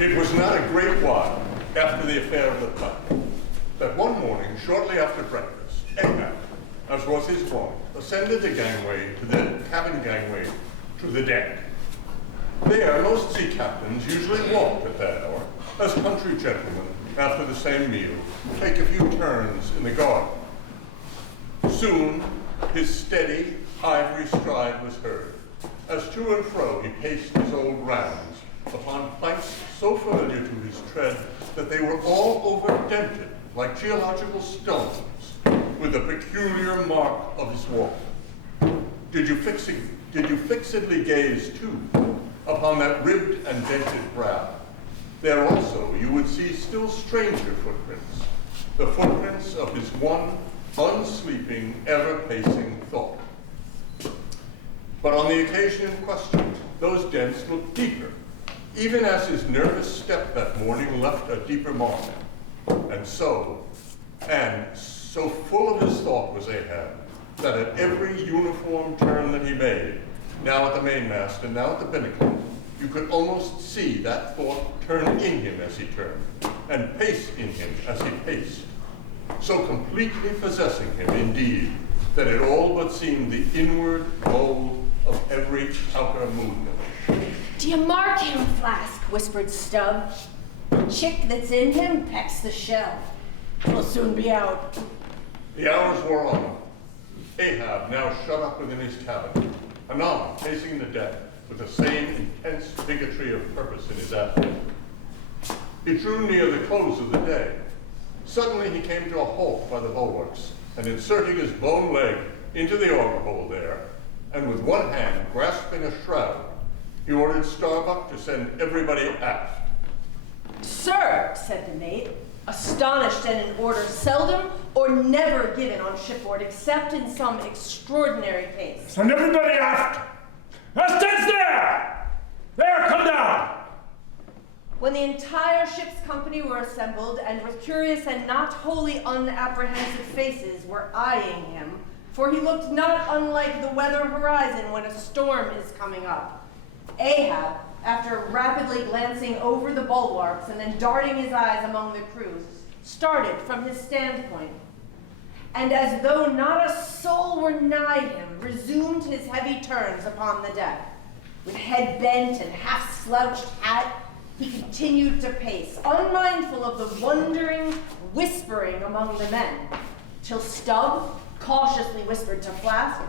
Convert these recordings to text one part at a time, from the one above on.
It was not a great while after the affair of the pipe that one morning, shortly after breakfast, Ahab, as was his wont, ascended the gangway to the cabin gangway to the deck. There, most sea captains usually walked at that hour, as country gentlemen, after the same meal, take a few turns in the garden. Soon, his steady, ivory stride was heard, as to and fro he paced his old rounds upon planks so familiar to his tread that they were all overdented like geological stones with the peculiar mark of his walk. Did you fixedly gaze, too, upon that ribbed and dented brow? There also you would see still stranger footprints, the footprints of his one unsleeping, ever-pacing thought. But on the occasion in question, those dents looked deeper, even as his nervous step that morning left a deeper mark. And so full of his thought was Ahab, that at every uniform turn that he made, now at the mainmast and now at the binnacle, you could almost see that thought turn in him as he turned, and pace in him as he paced, so completely possessing him, indeed, that it all but seemed the inward mold of every outer movement. Do you mark him, Flask? Whispered Stubb. The chick that's in him pecks the shell. He'll soon be out. The hours wore on. Ahab, now shut up within his cabin, anon pacing the deck with the same intense bigotry of purpose in his attitude. It drew near the close of the day. Suddenly he came to a halt by the bulwarks, and inserting his bone leg into the auger hole there, and with one hand grasping a shroud, he ordered Starbuck to send everybody aft. Sir, said the mate, astonished at an order seldom or never given on shipboard except in some extraordinary case. Send everybody aft! That's there! There, come down! When the entire ship's company were assembled, and with curious and not wholly unapprehensive faces were eyeing him, for he looked not unlike the weather horizon when a storm is coming up, Ahab, after rapidly glancing over the bulwarks and then darting his eyes among the crew, started from his standpoint, and as though not a soul were nigh him, resumed his heavy turns upon the deck. With head bent and half-slouched hat, he continued to pace, unmindful of the wondering whispering among the men, till Stubb cautiously whispered to Flask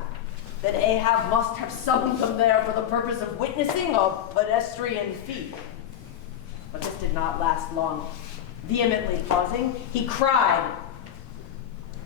that Ahab must have summoned them there for the purpose of witnessing a pedestrian feat. But this did not last long. Vehemently pausing, he cried,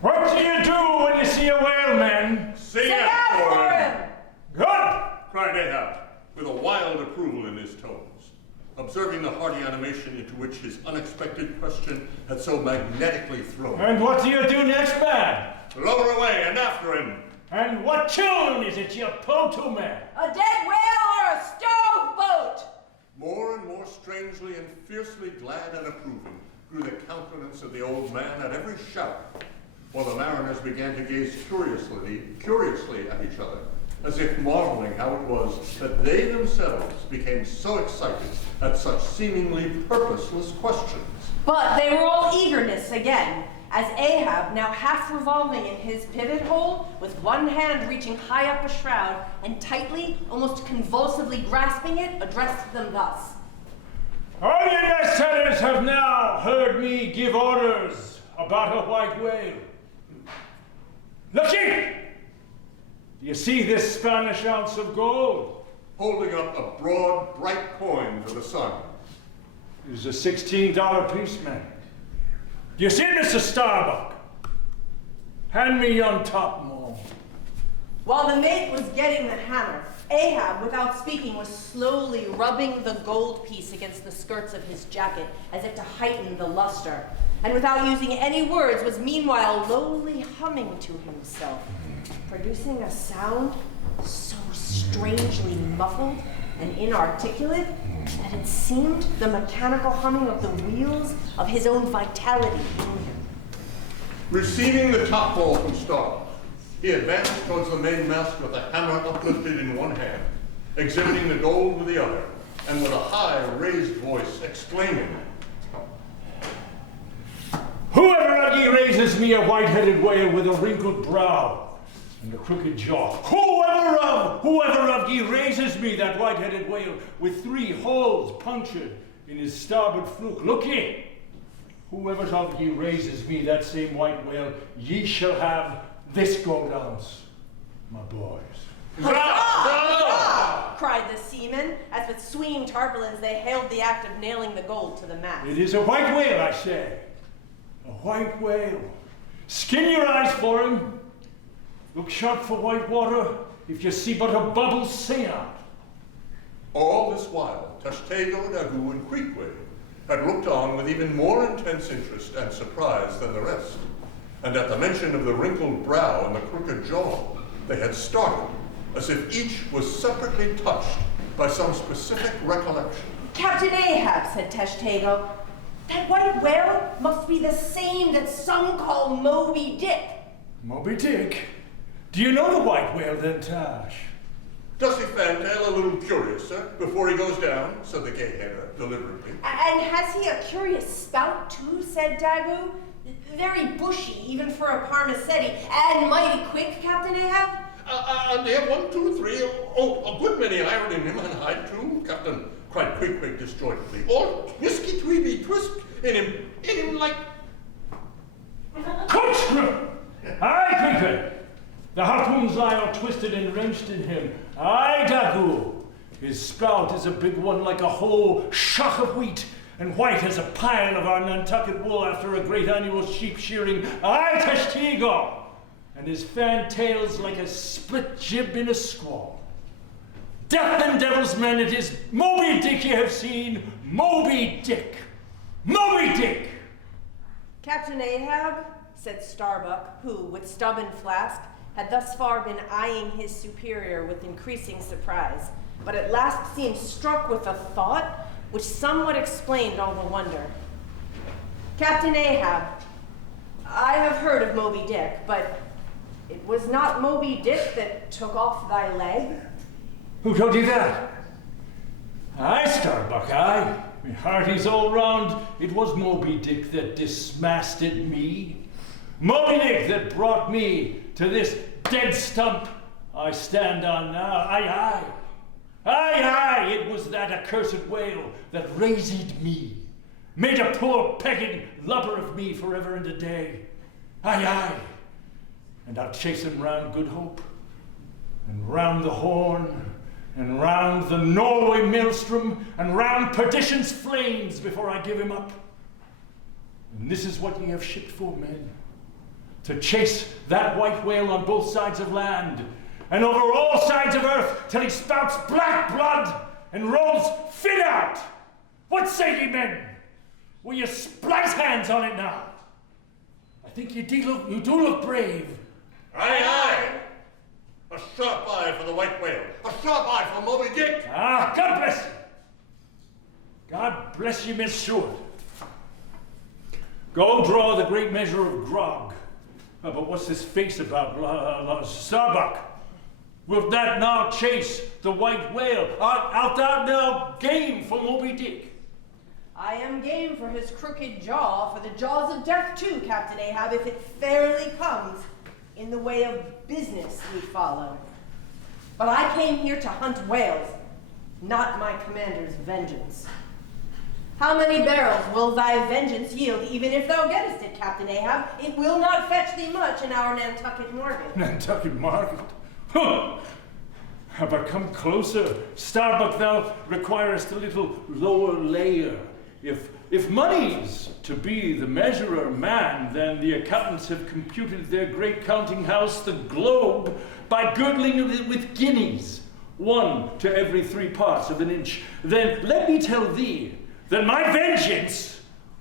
What do you do when you see a whale, men? Say out for him! Good! Cried Ahab, with a wild approval in his tones, observing the hearty animation into which his unexpected question had so magnetically thrown. And what do you do next, man? Lower away and after him. And what tune is it you pull to, man? A dead whale or a stove boat? More and more strangely and fiercely glad and approving grew the countenance of the old man at every shout, while the mariners began to gaze curiously at each other, as if marveling how it was that they themselves became so excited at such seemingly purposeless questions. But they were all eagerness again, as Ahab, now half revolving in his pivot hole, with one hand reaching high up a shroud and tightly, almost convulsively grasping it, addressed them thus. All you messengers have now heard me give orders about a white whale. Looky! Do you see this Spanish ounce of gold? Holding up a broad, bright coin to the sun. It is a $16 piece, man. Do you see it, Mr. Starbuck? Hand me yon top maul. While the mate was getting the hammer, Ahab, without speaking, was slowly rubbing the gold piece against the skirts of his jacket, as if to heighten the luster, and without using any words, was meanwhile lowly humming to himself, producing a sound so strangely muffled and inarticulate that it seemed the mechanical humming of the wheels of his own vitality in him. Receiving the topmaul from Starbuck, he advanced towards the mainmast with the hammer uplifted in one hand, exhibiting the gold with the other, and with a high, raised voice exclaiming, "Whoever of ye raises me a white-headed whale with a wrinkled brow and a crooked jaw, whoever of ye raises me that white-headed whale with 3 holes punctured in his starboard fluke, look ye, whoever of ye raises me that same white whale, ye shall have this gold ounce, my boys." Hurrah! Cried the seamen, as with swinging tarpaulins they hailed the act of nailing the gold to the mast. "It is a white whale, I say. A white whale. Skin your eyes for him. Look sharp for white water. If you see but a bubble, say not." All this while, Tashtego, Dagu, and Queequeg had looked on with even more intense interest and surprise than the rest. And at the mention of the wrinkled brow and the crooked jaw, they had started, as if each was separately touched by some specific recollection. "Captain Ahab," said Tashtego, "that white whale must be the same that some call Moby-Dick." Moby-Dick? Do you know the white whale then, Tash? "Does he fantail a little curious, sir, before he goes down?" said the gay-header deliberately. "And has he a curious spout, too?" said Dagu. "Very bushy, even for a Parmacetti, and mighty quick, Captain Ahab?" "And they have 1, 2, 3, a good many iron in him, and hide too, Captain," cried Queequeg disjointedly. "All twisky tweeby twist in him like..." Corkscrew! Aye, Queequeg! The harpoons lie all twisted and wrenched in him. Aye, Dagu! His spout is a big one like a whole shock of wheat, and white as a pile of our Nantucket wool after a great annual sheep shearing. Aye, Tashtego! And his fantail's like a split jib in a squall. Death and devil's men, it is Moby-Dick ye have seen. Moby-Dick! Moby-Dick! "Captain Ahab," said Starbuck, who, with stub and flask, had thus far been eyeing his superior with increasing surprise, but at last seemed struck with a thought which somewhat explained all the wonder. "Captain Ahab, I have heard of Moby-Dick, but it was not Moby-Dick that took off thy leg?" Who told you that? Aye, Starbuck, aye. Me hearties all round, it was Moby-Dick that dismasted me. Moby-Dick that brought me to this dead stump I stand on now. Aye, aye. Aye, aye, it was that accursed whale that raised me, made a poor pegging lubber of me forever and a day. Aye, aye. And I'll chase him round Good Hope, and round the Horn, and round the Norway maelstrom, and round perdition's flames before I give him up. And this is what ye have shipped for, men, to chase that white whale on both sides of land, and over all sides of earth, till he spouts black blood and rolls fin out. What say ye, men? Will ye splice hands on it now? I think you do look brave. Aye, aye. A sharp eye for the white whale. A sharp eye for Moby-Dick. Ah, God bless you. God bless you, Miss Stewart. Go draw the great measure of grog. But what's this face about, Starbuck? Wilt that now chase the white whale? Art thou now game for Moby-Dick? "I am game for his crooked jaw, for the jaws of death too, Captain Ahab, if it fairly comes. In the way of business we follow. But I came here to hunt whales, not my commander's vengeance. How many barrels will thy vengeance yield, even if thou gettest it, Captain Ahab? It will not fetch thee much in our Nantucket market." Nantucket market? Huh! Have I come closer? Starbuck, thou requirest a little lower layer. If money's to be the measurer, man, then the accountants have computed their great counting house, the globe, by girdling it with guineas, 1 to every 3 parts of an inch. Then let me tell thee that my vengeance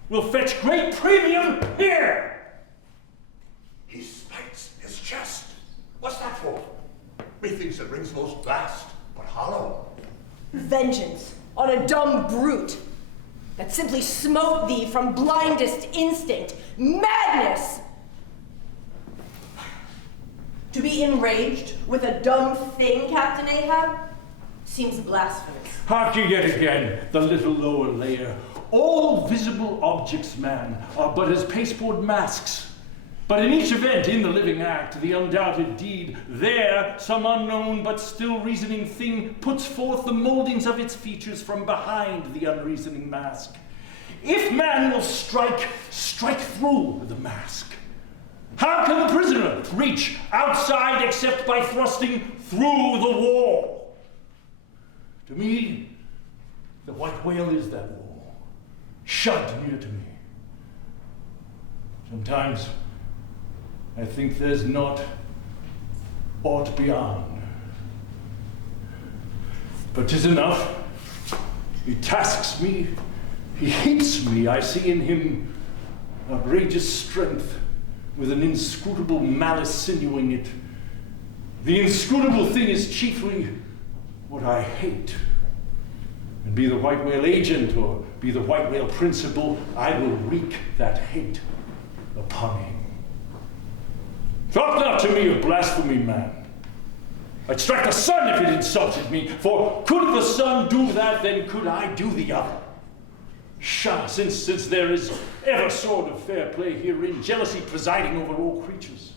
will fetch great premium here. He spites his chest. What's that for? Methinks it rings most vast, but hollow. "Vengeance on a dumb brute that simply smote thee from blindest instinct. Madness! To be enraged with a dumb thing, Captain Ahab? seems blasphemous. Hark ye yet again, the little lower layer. All visible objects, man, are but as pasteboard masks. But in each event, in the living act, the undoubted deed, there some unknown but still reasoning thing puts forth the moldings of its features from behind the unreasoning mask. If man will strike through the mask, how can the prisoner reach outside except by thrusting through the wall? To me, the white whale is that wall, shoved near to me. Sometimes I think there's not aught beyond. But 'tis enough. He tasks me, he heats me. I see in him outrageous strength, with an inscrutable malice sinewing it. The inscrutable thing is chiefly what I hate. And be the white whale agent or be the white whale principal, I will wreak that hate upon him. Talk not to me of blasphemy, man. I'd strike the sun if it insulted me, for could the sun do that, then could I do the other. Pshaw, since there is ever sort of fair play herein, jealousy presiding over all creatures.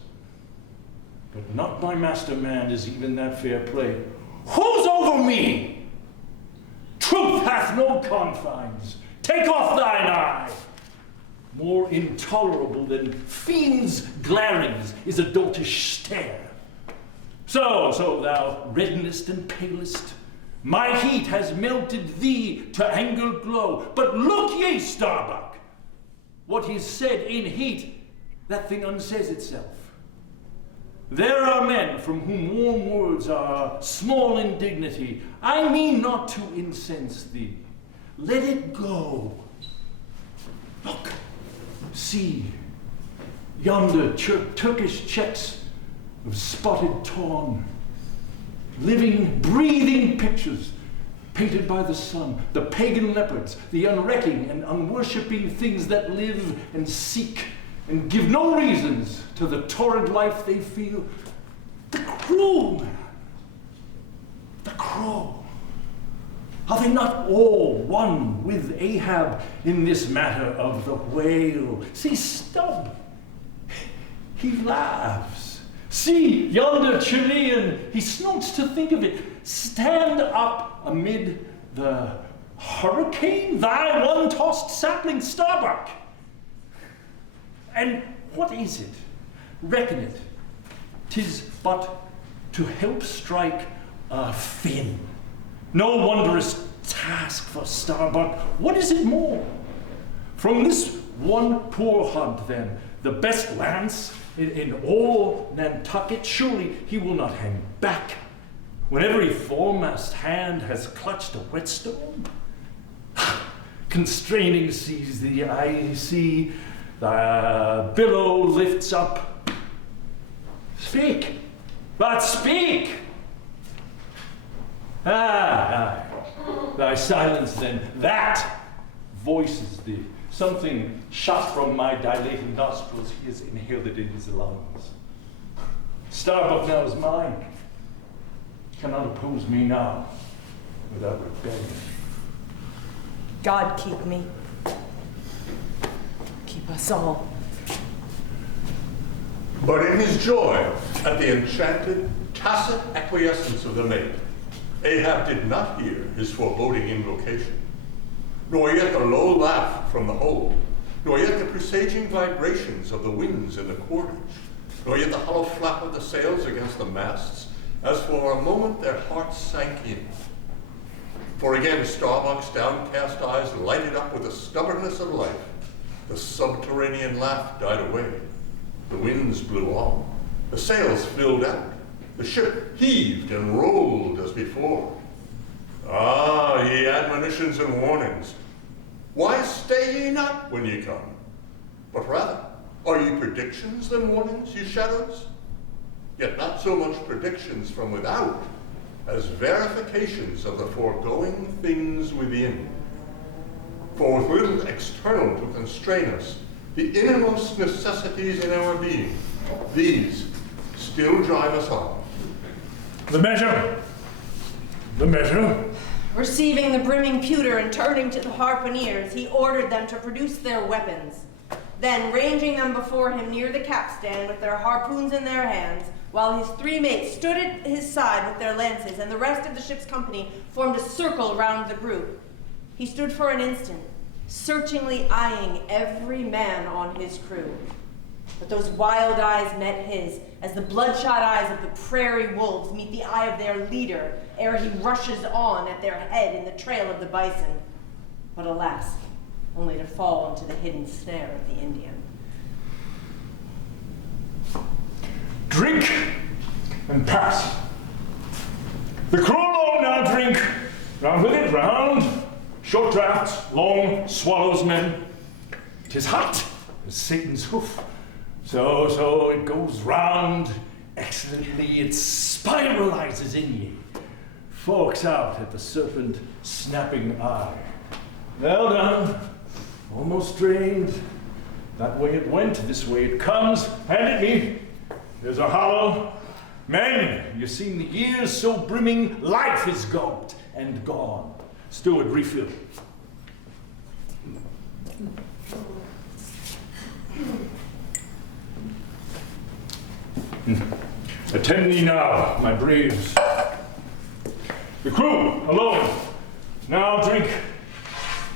But not my master man is even that fair play. Who's over me? Truth hath no confines. Take off thine eye. More intolerable than fiends' glarings is a doltish stare. So thou reddenest and palest. My heat has melted thee to anger glow. But look ye, Starbuck, what is said in heat, that thing unsays itself. There are men from whom warm words are small indignity. I mean not to incense thee. Let it go. Look, see, yonder Turkish checks of spotted tawn, living, breathing pictures painted by the sun, the pagan leopards, the unrecking and unworshipping things that live and seek and give no reasons to the torrid life they feel. The crow, man, the crow. Are they not all one with Ahab in this matter of the whale? See Stubb, he laughs. See yonder Chilean, he snorts to think of it. Stand up amid the hurricane, thy one-tossed sapling, Starbuck. And what is it? Reckon it. 'Tis but to help strike a fin. No wondrous task for Starbuck. What is it more? From this one poor hunt, then, the best lance in all Nantucket, surely he will not hang back when every foremast hand has clutched a whetstone. Constraining seas the icy, the billow lifts up. Speak, but speak! Thy silence then, that voices thee. Something shot from my dilated nostrils, he has inhaled it in his lungs. Starbuck now is mine. Cannot oppose me now without rebellion. God keep me. Keep us all. But in his joy at the enchanted, tacit acquiescence of the maid, Ahab did not hear his foreboding invocation, nor yet the low laugh from the hold, nor yet the presaging vibrations of the winds in the cordage, nor yet the hollow flap of the sails against the masts, as for a moment their hearts sank in. For again Starbuck's downcast eyes lighted up with the stubbornness of life. The subterranean laugh died away. The winds blew on. The sails filled out. The ship heaved and rolled as before. Ah, ye admonitions and warnings, why stay ye not when ye come? But rather, are ye predictions than warnings, ye shadows? Yet not so much predictions from without, as verifications of the foregoing things within. For with little external to constrain us, the innermost necessities in our being, these still drive us on. The measure, The matter? Receiving the brimming pewter and turning to the harpooneers, he ordered them to produce their weapons. Then, ranging them before him near the capstan with their harpoons in their hands, while his 3 mates stood at his side with their lances and the rest of the ship's company formed a circle round the group, he stood for an instant, searchingly eyeing every man on his crew. But those wild eyes met his, as the bloodshot eyes of the prairie wolves meet the eye of their leader ere he rushes on at their head in the trail of the bison. But alas, only to fall into the hidden snare of the Indian. Drink and pass. The crew alone now drink. Round with it, round. Short draughts, long swallows, men. 'Tis hot as Satan's hoof. So it goes round excellently. It spiralizes in ye. Forks out at the serpent snapping eye. Well done. Almost drained. That way it went, this way it comes. Hand it me. There's a hollow. Men, you've seen the years so brimming, life is gulped and gone. Steward, refill. Attend me now, my braves. The crew, alone. Now drink.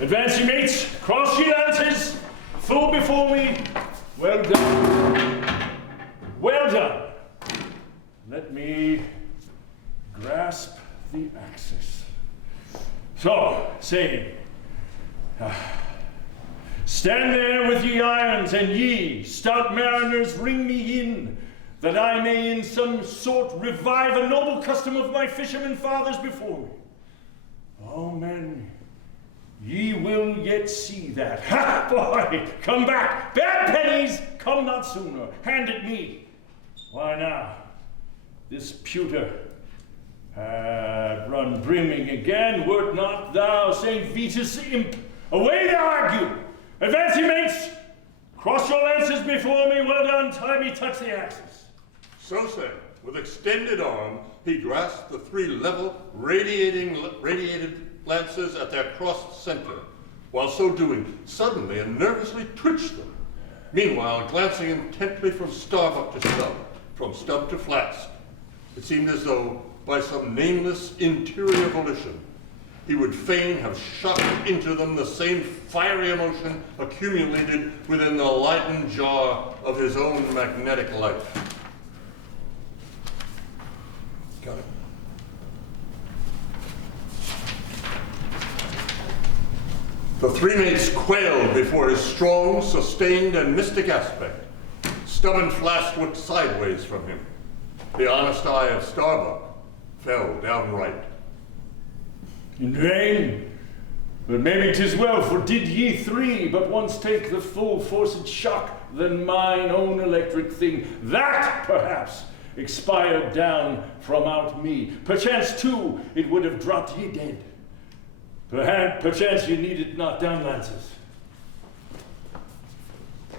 Advance ye mates, cross ye lances, full before me. Well done. Well done. Let me grasp the axis. So, say, stand there with ye irons, and ye, stout mariners, ring me in, that I may in some sort revive a noble custom of my fishermen fathers before me. Oh, men, ye will yet see that. Ha, boy, come back. Bad pennies, come not sooner. Hand it me. Why now, this pewter had run brimming again, wert not thou St. Vitus' imp. Away to argue. Advance ye mates. Cross your lances before me. Well done. Time me touch the axis. So saying, with extended arm, he grasped the 3 level, radiated lances at their crossed center. While so doing, suddenly and nervously twitched them. Meanwhile, glancing intently from starbuck to stub, from stub to flask, it seemed as though, by some nameless interior volition, he would fain have shot into them the same fiery emotion accumulated within the Leyden jar of his own magnetic life. Got it. The 3 mates quailed before his strong, sustained, and mystic aspect. Stub and Flask looked sideways from him. The honest eye of Starbuck fell downright. In vain, but maybe 'tis well, for did ye 3 but once take the full forced shock, then mine own electric thing, that perhaps expired down from out me. Perchance too it would have dropped ye dead. Perchance ye needed not down lances.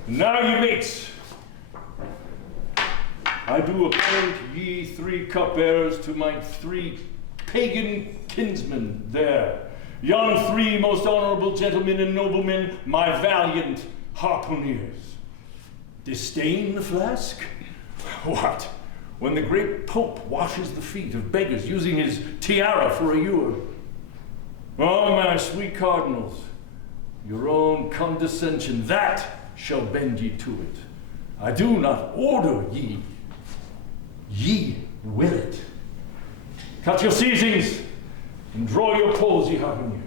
Now ye mates, I do appoint ye 3 cupbearers to my 3 pagan kinsmen there. Yon 3 most honorable gentlemen and noblemen, my valiant harpooneers. Disdain the flask? What? When the great Pope washes the feet of beggars using his tiara for a ewer. Oh, my sweet cardinals, your own condescension, that shall bend ye to it. I do not order ye. Ye will it. Cut your seizings and draw your poles, ye harpooneers.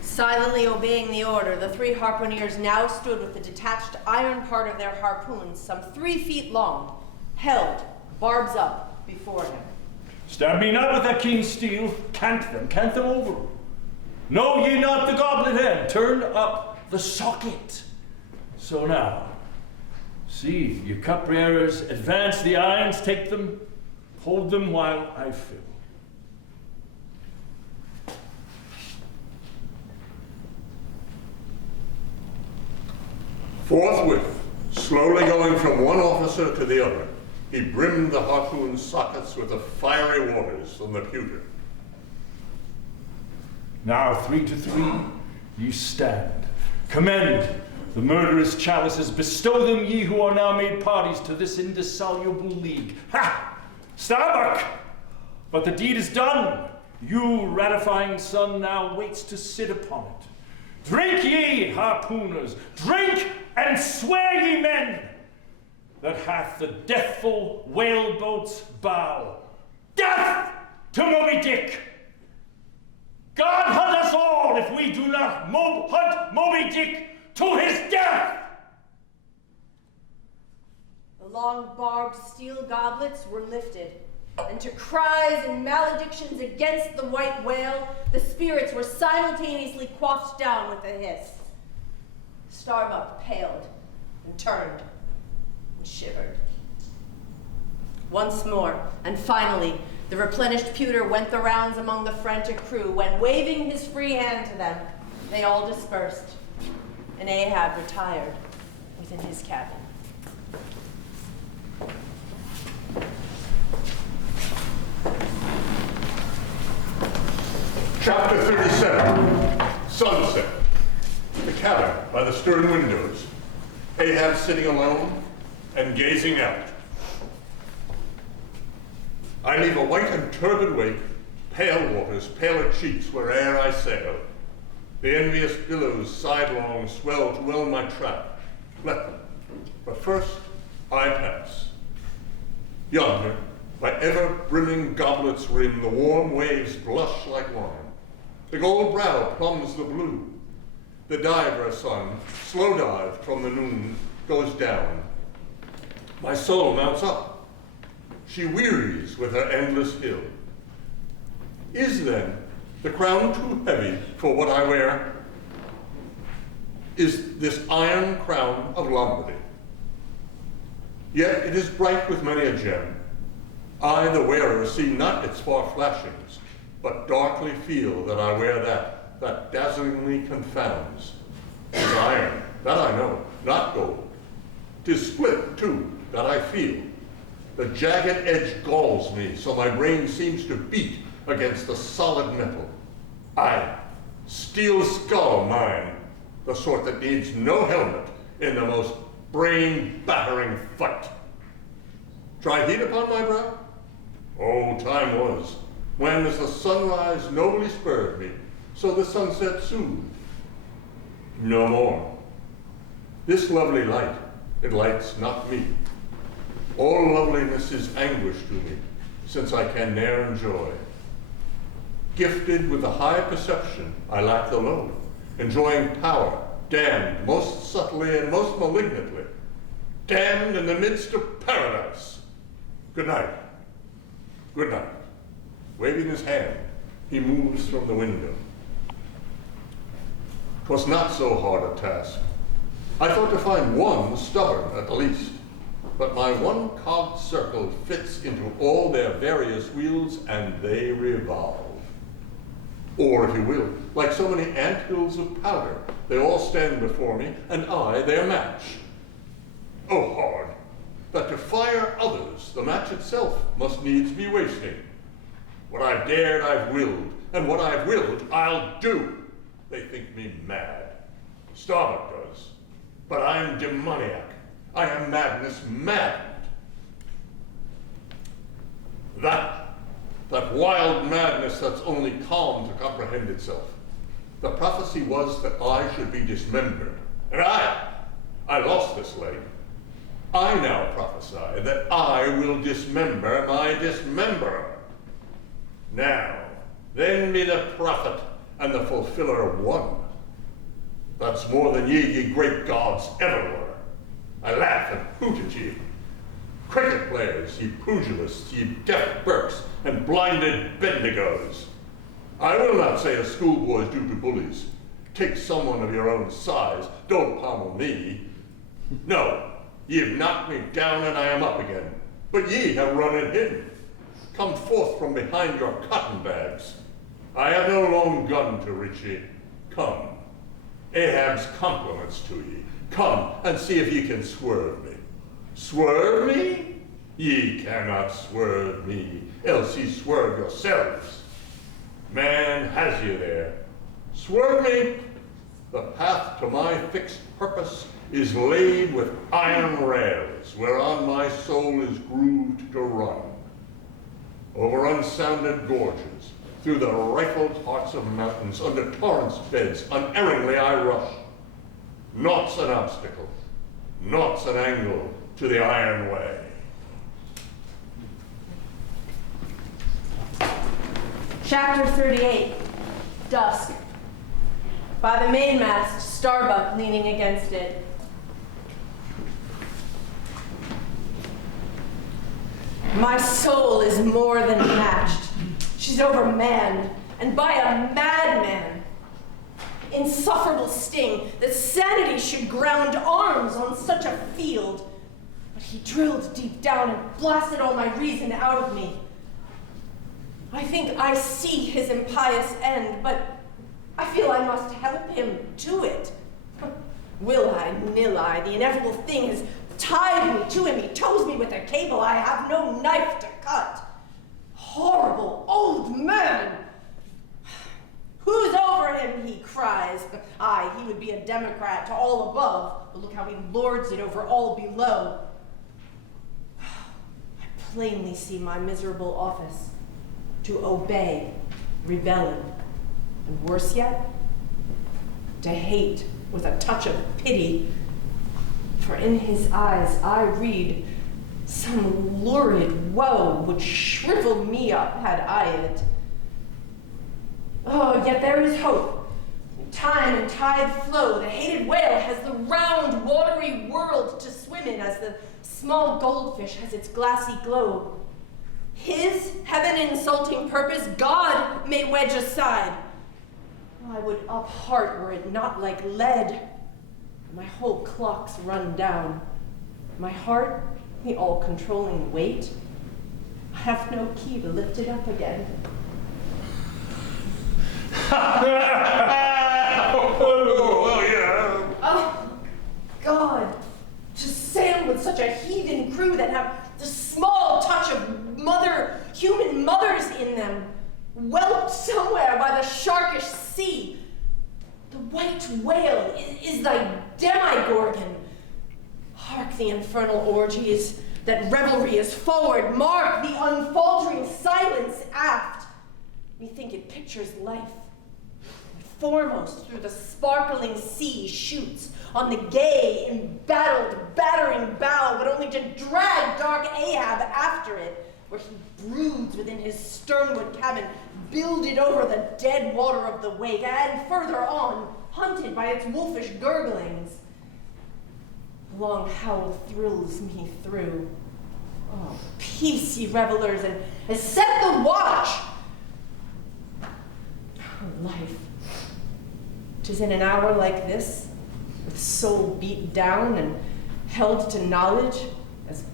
Silently obeying the order, the 3 harpooneers now stood with the detached iron part of their harpoons, some 3 feet long, held, barbs up, before him. Stab me not with that keen steel. Cant them over. Know ye not the goblet head? Turn up the socket. So now, see, you cupbearers, advance the irons, take them, hold them while I fill. Forthwith, slowly going from one officer to the other, he brimmed the harpoon sockets with the fiery waters from the pewter. Now 3 to 3, you stand. Commend the murderous chalices, bestow them ye who are now made parties to this indissoluble league. Ha! Starbuck! But the deed is done. You, ratifying son, now waits to sit upon it. Drink ye, harpooners, drink and swear ye men, that hath the deathful whaleboat's bow. Death to Moby-Dick! God hunt us all if we do not hunt Moby-Dick to his death! The long barbed steel goblets were lifted, and to cries and maledictions against the white whale, the spirits were simultaneously quaffed down with a hiss. Starbuck paled and turned and shivered. Once more, and finally, the replenished pewter went the rounds among the frantic crew, when, waving his free hand to them, they all dispersed, and Ahab retired within his cabin. Chapter 37, Sunset. The cabin by the stern windows. Ahab sitting alone and gazing out. I leave a white and turbid wake, pale waters, paler cheeks where'er I sail. The envious billows sidelong swell to whelm my trap. Let them. But first I pass. Yonder, by ever-brimming goblets rim, the warm waves blush like wine. The gold brow plumbs the blue. The diver sun, slow dived from the noon, goes down. My soul mounts up. She wearies with her endless hill. Is then the crown too heavy for what I wear? Is this iron crown of Lombardy? Yet it is bright with many a gem. I, the wearer, see not its far flashings, but darkly feel that I wear that dazzlingly confounds. 'Tis iron, that I know, not gold. 'Tis split, too, that I feel. The jagged edge galls me, so my brain seems to beat against the solid metal. Aye, steel skull mine, the sort that needs no helmet in the most brain-battering fight. Dry heat upon my brow? Oh, time was, when as the sunrise nobly spurred me, so the sunset soothed. No more. This lovely light, it lights not me. All loveliness is anguish to me, since I can ne'er enjoy. Gifted with the high perception, I lack the low, enjoying power, damned most subtly and most malignantly, damned in the midst of paradise. Good night. Good night. Waving his hand, he moves from the window. 'Twas not so hard a task. I thought to find one stubborn at the least, but my one-cogged circle fits into all their various wheels, and they revolve. Or, if you will, like so many anthills of powder, they all stand before me, and I their match. Oh, hard, that to fire others, the match itself must needs be wasting. What I've dared, I've willed, and what I've willed, I'll do. They think me mad. Starbuck does. But I am demoniac. I am madness maddened. That wild madness that's only calm to comprehend itself. The prophecy was that I should be dismembered. And I lost this leg. I now prophesy that I will dismember my dismemberer. Now, then be the prophet and the fulfiller one. That's more than ye great gods ever were. I laugh and hoot at ye. Cricket players, ye pugilists, ye deaf Burkes, and blinded Bendigos. I will not say as schoolboys do to bullies, take someone of your own size, don't pommel me. No, ye have knocked me down and I am up again, but ye have run and hidden. Come forth from behind your cotton bags. I have no long gun to reach ye. Come. Ahab's compliments to ye. Come and see if ye can swerve me. Swerve me? Ye cannot swerve me, else ye swerve yourselves. Man has you there, Swerve me, the path to my fixed purpose is laid with iron rails, whereon my soul is grooved to run. Over unsounded gorges, through the rifled hearts of mountains, under torrents' beds, unerringly I rush. Naught's an obstacle, naught's an angle to the iron way. Chapter 38, Dusk. By the mainmast, Starbuck leaning against it. My soul is more than matched. She's overmanned, and by a madman. Insufferable sting that sanity should ground arms on such a field. But he drilled deep down and blasted all my reason out of me. I think I see his impious end, but I feel I must help him to it. Will I, nill I, the ineffable thing has tied me to him. He tows me with a cable. I have no knife to cut. Horrible old man! Who's over him, he cries. Aye, he would be a Democrat to all above, but look how he lords it over all below. I plainly see my miserable office. To obey, rebelling, and worse yet, to hate with a touch of pity. For in his eyes I read some lurid woe would shrivel me up had I it. Oh, yet there is hope. Time and tide flow. The hated whale has the round, watery world to swim in as the small goldfish has its glassy globe. His heaven-insulting purpose God may wedge aside. I would up heart were it not like lead. My whole clock's run down. My heart, the all-controlling weight. I have no key to lift it up again. Oh, yeah. Oh, God, to sail with such a heathen crew that have the small touch of human mothers in them, whelped somewhere by the sharkish sea. The white whale is thy demigorgon. Hark the infernal orgies, that revelry is forward. Mark the unfaltering silence aft. Methink it pictures life. Foremost through the sparkling sea shoots on the gay, embattled, battering bow, but only to drag dark Ahab after it, where he broods within his sternward cabin, builded over the dead water of the wake, and further on, hunted by its wolfish gurglings. The long howl thrills me through. Oh, peace, ye revelers, and set the watch! Oh, life. 'Tis in an hour like this, with soul beat down and held to knowledge, as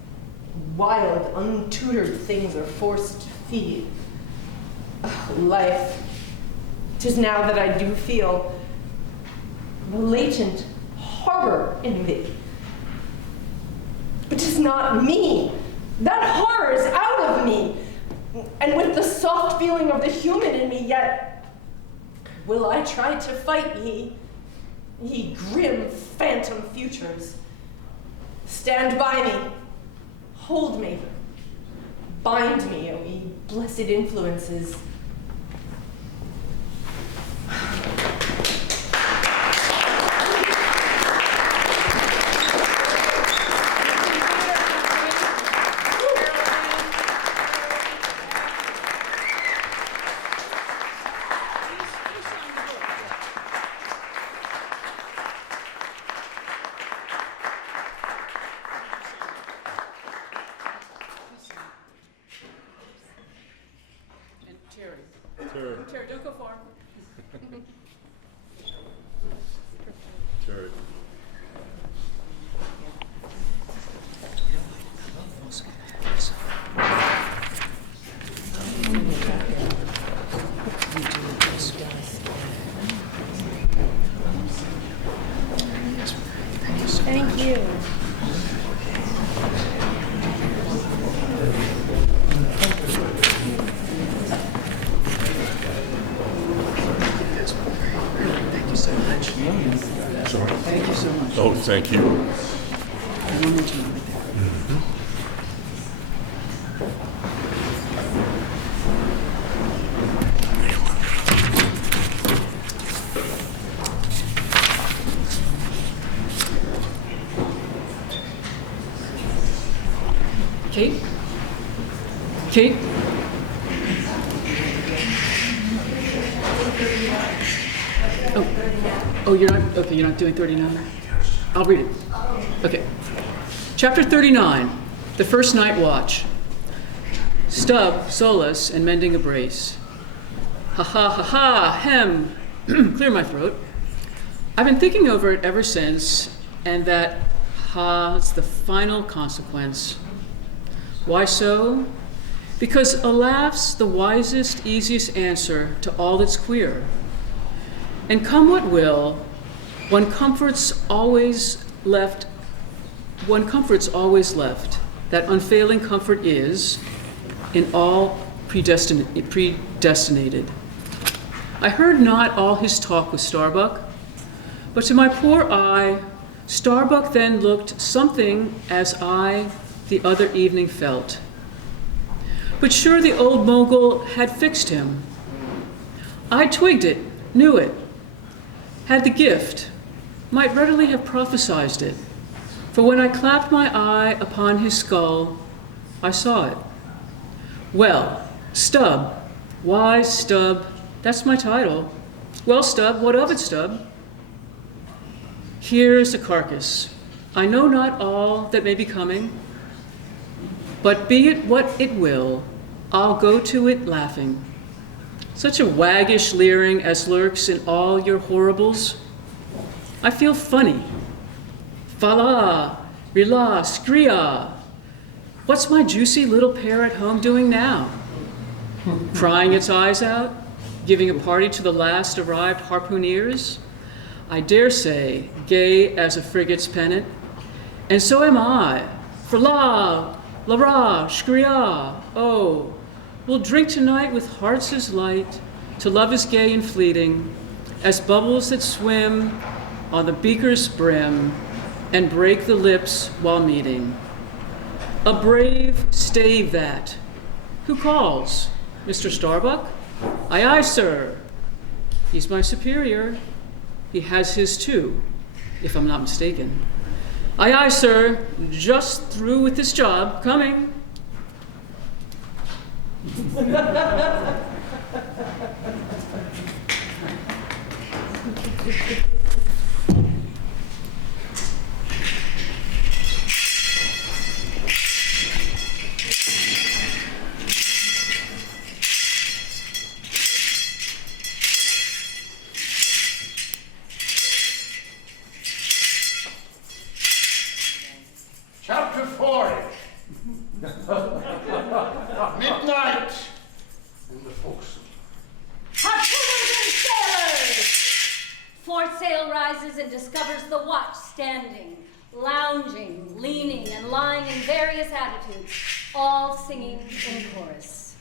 wild, untutored things are forced to feed. Oh, life. 'Tis now that I do feel the latent horror in thee. But 'tis not me. That horror is out of me. And with the soft feeling of the human in me, yet will I try to fight ye grim phantom futures. Stand by me, hold me, bind me, O ye blessed influences. Terry, don't go far. Terry. Thank you. so much. Sorry. Thank you so much. Oh, thank you. One more time right there. Kate? Kate? Oh, you're not doing 39? I'll read it. Okay. Chapter 39, The First Night Watch. Stub, solace, and mending a brace. Ha ha ha ha, hem. Clear my throat. I've been thinking over it ever since, and that ha's the final consequence. Why so? Because a laugh's the wisest, easiest answer to all that's queer. And come what will, one comfort's always left, that unfailing comfort is, in all predestinated. I heard not all his talk with Starbuck, but to my poor eye, Starbuck then looked something as I the other evening felt. But sure the old mogul had fixed him. I twigged it, knew it, had the gift, might readily have prophesied it, for when I clapped my eye upon his skull, I saw it. Well, Stub, wise Stub, that's my title. Well, Stub, what of it, Stub? Here's the carcass. I know not all that may be coming, but be it what it will, I'll go to it laughing. Such a waggish leering as lurks in all your horribles. I feel funny. Fala, rila, skria. What's my juicy little pair at home doing now? Crying its eyes out? Giving a party to the last arrived harpooneers? I dare say, gay as a frigate's pennant. And so am I. Fala, lara, skria. Oh, we'll drink tonight with hearts as light, to love as gay and fleeting, as bubbles that swim on the beaker's brim and break the lips while meeting. A brave stave that. Who calls? Mr. Starbuck? Aye, aye, sir. He's my superior. He has his too, if I'm not mistaken. Aye, aye, sir. Just through with this job. Coming. Chapter 40. Midnight in the forecastle. Harpooners and sailors! Foresail rises and discovers the watch standing, lounging, leaning, and lying in various attitudes, all singing in chorus.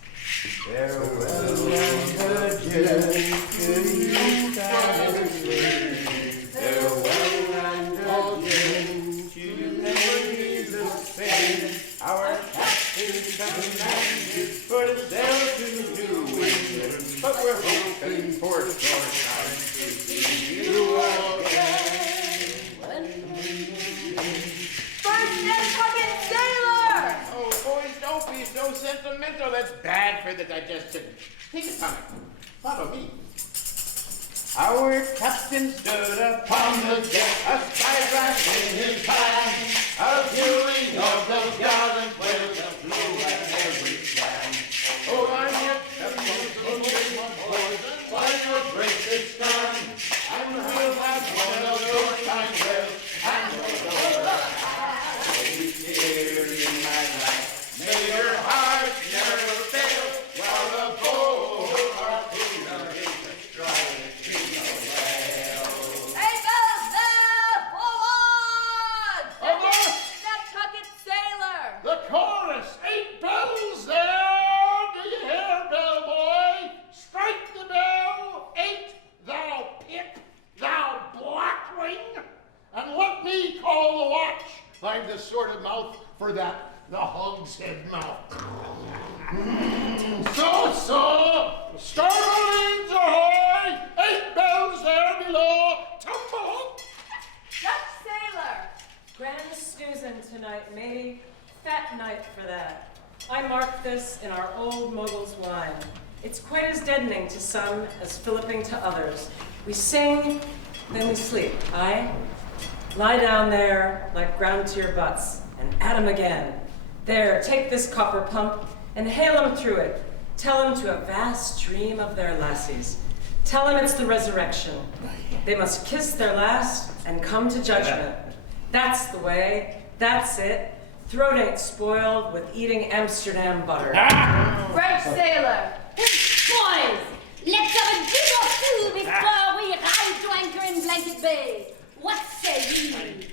Farewell and adieu to you, sailors. Farewell and adieu to you, ladies of Spain. Our captain's commanded for sail to New England, but we're hoping for short time to see you again. First Nantucket sailor! Oh, boys, don't be so sentimental. That's bad for the digestion. Take a tonic. Follow me. Our captain stood upon the deck, a skydraft in his hand, a viewing of those gallant whales that flew at every span. Oh, I'm yet captain of my boys, why your grace stand, and we'll have one of your kind whales, and we'll go here in my life. May your heart never fail, while the boat harpooner is astride. Hey, fellas, there! Forward! Forward! Nantucket sailor! The a sort of mouth for the hogshead mouth. So, starlings ahoy! 8 bells there below, tumble! Dutch sailor! Grand snoozin' tonight, matey. Fat night for that. I marked this in our old mogul's wine. It's quite as deadening to some as filliping to others. We sing, then we sleep, aye? Lie down there like ground to your butts, and at 'em again. There, take this copper pump, and hail 'em through it. Tell 'em to a vast dream of their lassies. Tell 'em it's the resurrection. They must kiss their last and come to judgment. That's the way, that's it. Throat ain't spoiled with eating Amsterdam butter. French sailor! Boys, let's have a dig or two before we ride to anchor in Blanket Bay. What say ye?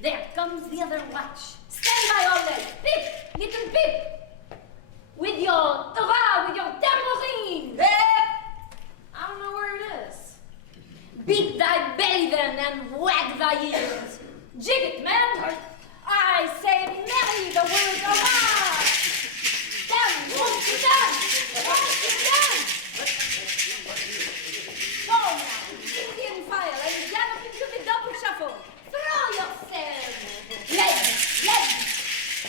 There comes the other watch. Stand by all legs. Pip, little Pip. With your tambourine. Pip! I don't know where it is. Beat thy belly then and wag thy ears. Jig it, man. I say merry the word hurrah. Down, won't you down? Won't you down? So now, Indian file and gallop into the double shuffle. Throw yourself. Legs.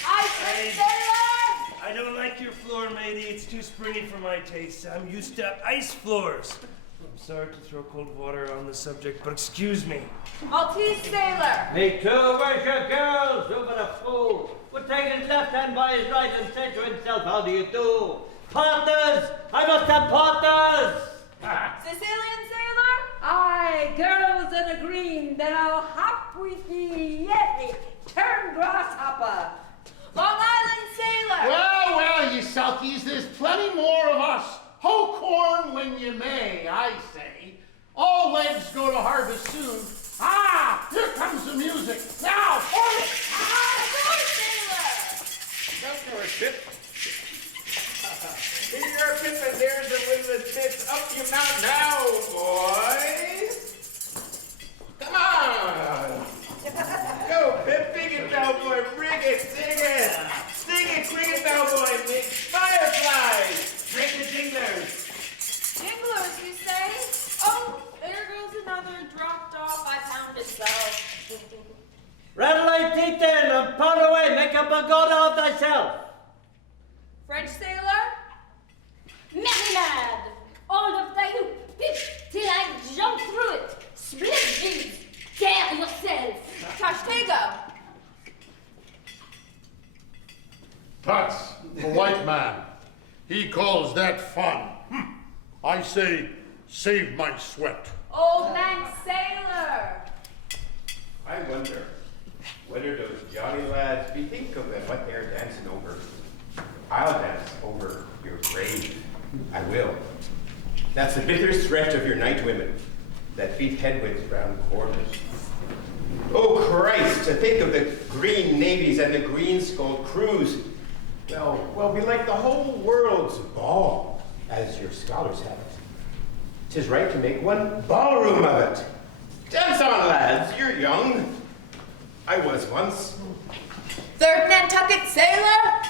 I say sailor! I don't like your floor, matey. It's too springy for my taste. I'm used to ice floors. I'm sorry to throw cold water on the subject, but excuse me. Maltese sailor! Me too, where's your girls? Who but a fool would take his left hand by his right and say to himself, how do you do? Partners! I must have partners! Sicilian sailor? Aye, girls in a green, then I'll hop with ye, yay! Turn grasshopper! Long Island sailor! Well, you sulkies, there's plenty more of us. Hoe corn when you may, I say. All legs go to harvest soon. Ah, here comes the music. Now, for it! North sailor! Don't do it, Pip. Here you're Pip, and there's the windless bits. Up you mount now, boys. Come on. Go, Pip, big it, bellboy, rig it, sing it. Sing it, quick it, bellboy, make fireflies. Break the jinglers. Jinglers, you say? Oh, there goes another dropped off. I found it so. Rattle thy teeth then and pound away, make a pagoda of thyself. French sailor? Merry lad. Hold of thy hoop. Pip, till I jump through it. Split jeans. Tear yourself. Tashtego. That's the white man. He calls that fun. I say, save my sweat. Old man sailor. I wonder, whether those jolly lads bethink of them what they're dancing over. I'll dance over your grave. I will. That's the bitter stretch of your night women that beat headwinds round corners. Oh Christ, to think of the green navies and the green-skulled crews. Well, we like the whole world's ball, as your scholars have it. 'Tis right to make one ballroom of it. Dance on, lads, you're young. I was once. Third Nantucket sailor?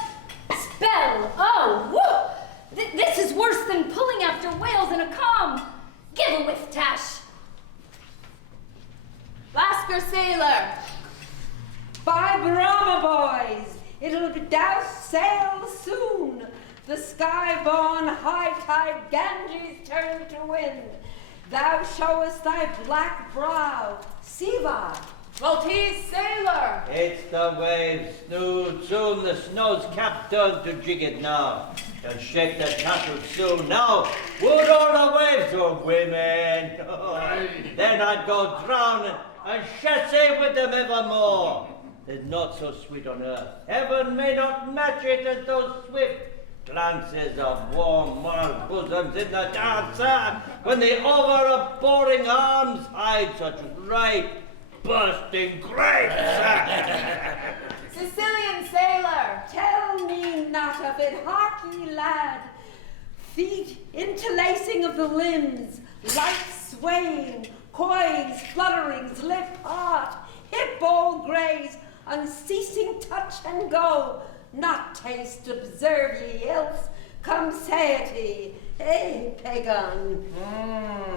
Spell. Oh, whoa. This is worse than pulling after whales in a calm. Give a whiff, Tash. Lascar sailor. By Brahma boys, it'll be douse sail soon. The sky-born high-tide Ganges turn to wind. Thou showest thy black brow, Siva. Maltese sailor. It's the waves, snood soon, the snow's cap turn to jig it now. And shake the tassel soon now. Would all the waves or women? Then I'd go drown and chasse with them evermore. There's not so sweet on earth. Heaven may not match it as those swift glances of warm, mild bosoms in the dancer when the over-abhorring arms hide such ripe, bursting grapes. Sicilian sailor. Tell me not of it, hark ye, lad. Feet interlacing of the limbs, light swaying, coins, flutterings, lift heart, hip all graze, unceasing touch and go, not taste, observe ye else, come satiety, hey, pagan.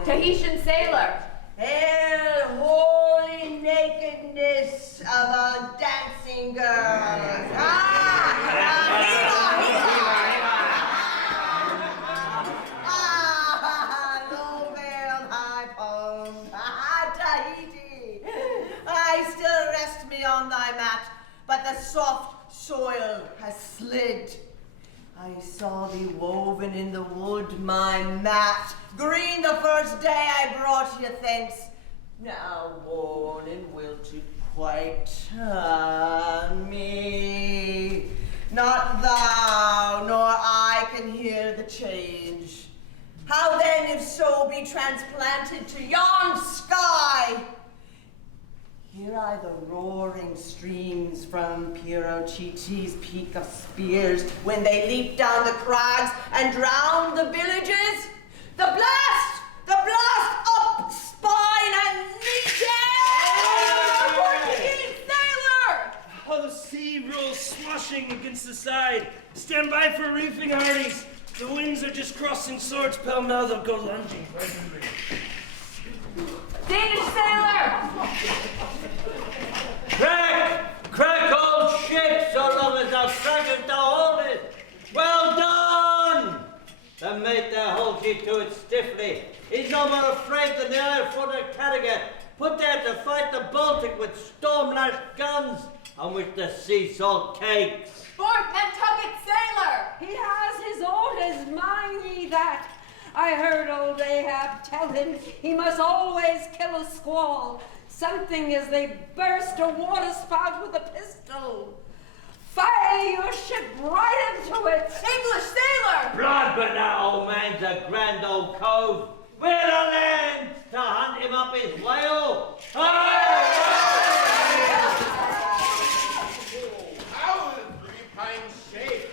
Tahitian sailor. Hail, holy nakedness of a dancing girl. Low veiled high palm, Tahiti. I still rest me on thy mat, but the soft soil has slid. I saw thee woven in the wood, my mat, green the first day I brought you thence, now worn and wilted quite me. Not thou nor I can hear the change. How then, if so, be transplanted to yon sky? Hear I the roaring streams from Pirochiti's peak of spears when they leap down the crags and drown the villages? The blast up spine and meet it! Portuguese sailor! Oh, the sea rolls swashing against the side. Stand by for reefing, hearties. The winds are just crossing swords pell-mell. They'll go lunging right under me. Danish sailor. Crack old ship, so long as thou crackest thou hold it. Well done! The mate there holds you to it stiffly. He's no more afraid than the iron-footed Quarterdeck, put there to fight the Baltic with storm-lashed guns, on which the sea salt cakes. Fourth Nantucket sailor! He has his orders, mind ye that. I heard old Ahab tell him he must always kill a squall, something as they burst a waterspout with a pistol. Fire your ship right into it! English sailor! Blood, but that old man's a grand old cove. We're the land to hunt him up his whale. How will three pines shake?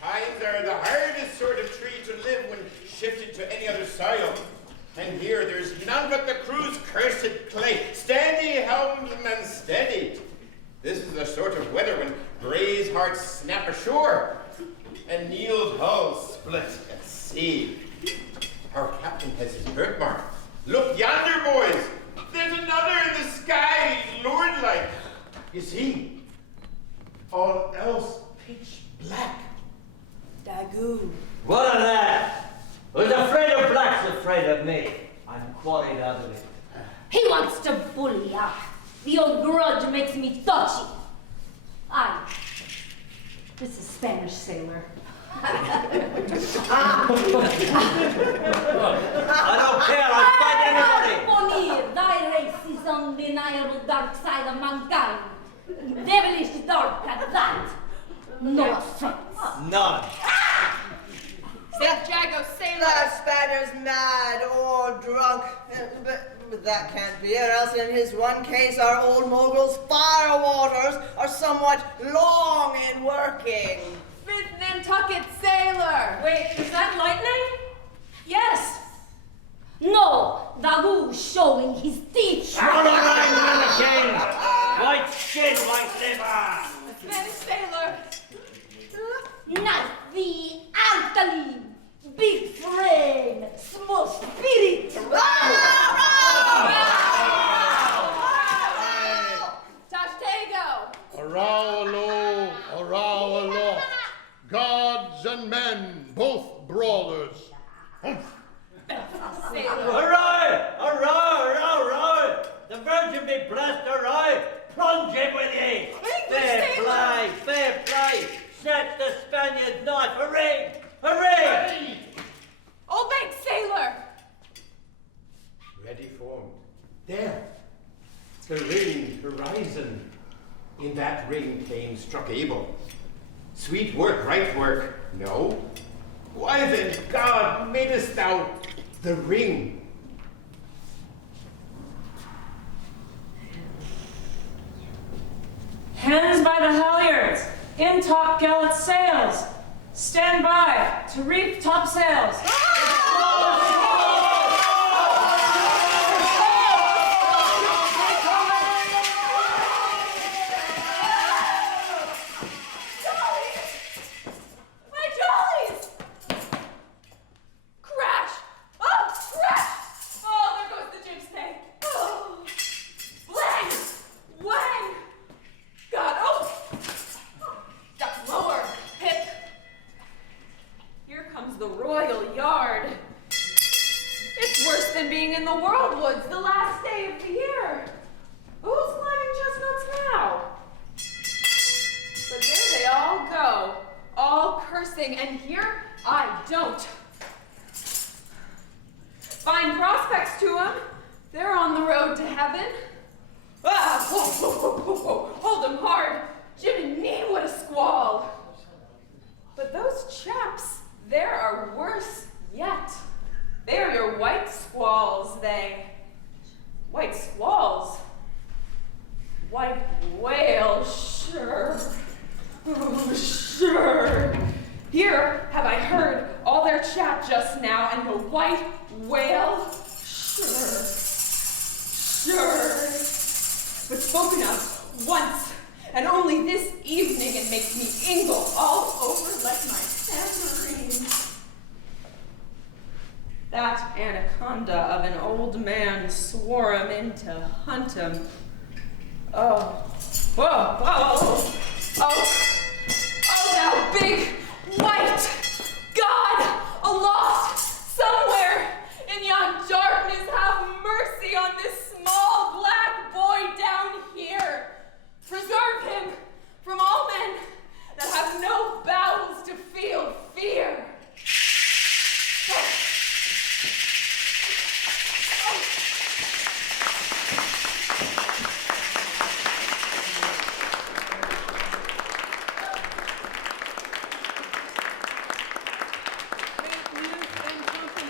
Pines are the hardest sort of tree to live when shifted to any other soil. And here there's none but the crew's cursed clay. Steady, helmsman, steady. This is the sort of weather when Gray's hearts snap ashore and Neil's hull split at sea. Our captain has his birthmark. Look yonder, boys. There's another in the sky, lord-like. You see, all else pitch black. Dagoon. What of that? Who's afraid of black's afraid of me. I'm quite out of it. He wants to bully ya. The old grudge makes me touchy. This is Spanish sailor. I don't care, I'll fight anybody. Bonir, thy race is undeniable dark side of mankind. Devilish dark at that. No sense. None. St. Jago sailor! The Spaniard's mad or drunk. But that can't be, or else in his one case our old mogul's fire waters are somewhat long in working. Fifth Nantucket sailor! Wait, is that lightning? Yes. No, Dagu showing his teeth. Out of line, mannequin! White skin, white liver! Spanish sailor! Not the Anthony, big frame, small spirit. Tashtego! Arawalo, arawalo. Gods and men, both brawlers. Humph. Hurrah! Hurrah! Hurrah! Hurrah! The Virgin be blessed, hurrah! Plunge in with ye! Fair play! Fair play! Set the Spaniard knife! Hooray! Hooray! Old Bank sailor! Ready formed. There. The ringed horizon. In that ring came struck Abel. Sweet work, right work. No. Why then, God, madest thou the ring? Hands by the halyards, in top gallant sails. Stand by to reef topsails. mischief say? Oh, when? God, oh! Duck lower, hip. Here comes the royal yard. It's worse than being in the world woods the last day of the year. Who's climbing chestnuts now? But there they all go, all cursing, and here I don't. Fine prospects to them. They're on the road to heaven. Ah, whoa, whoa, whoa, whoa, whoa. Hold them hard. Jiminy, what a squall. But those chaps, there are worse yet. They're your white squalls, they. White squalls. White whales, sure. Oh, sure. Here have I heard all their chat just now, and the white whale, sure. But spoken of once, and only this evening, it makes me ingle all over like my tambourine. That anaconda of an old man swore him in to hunt him. Oh, whoa, oh, oh.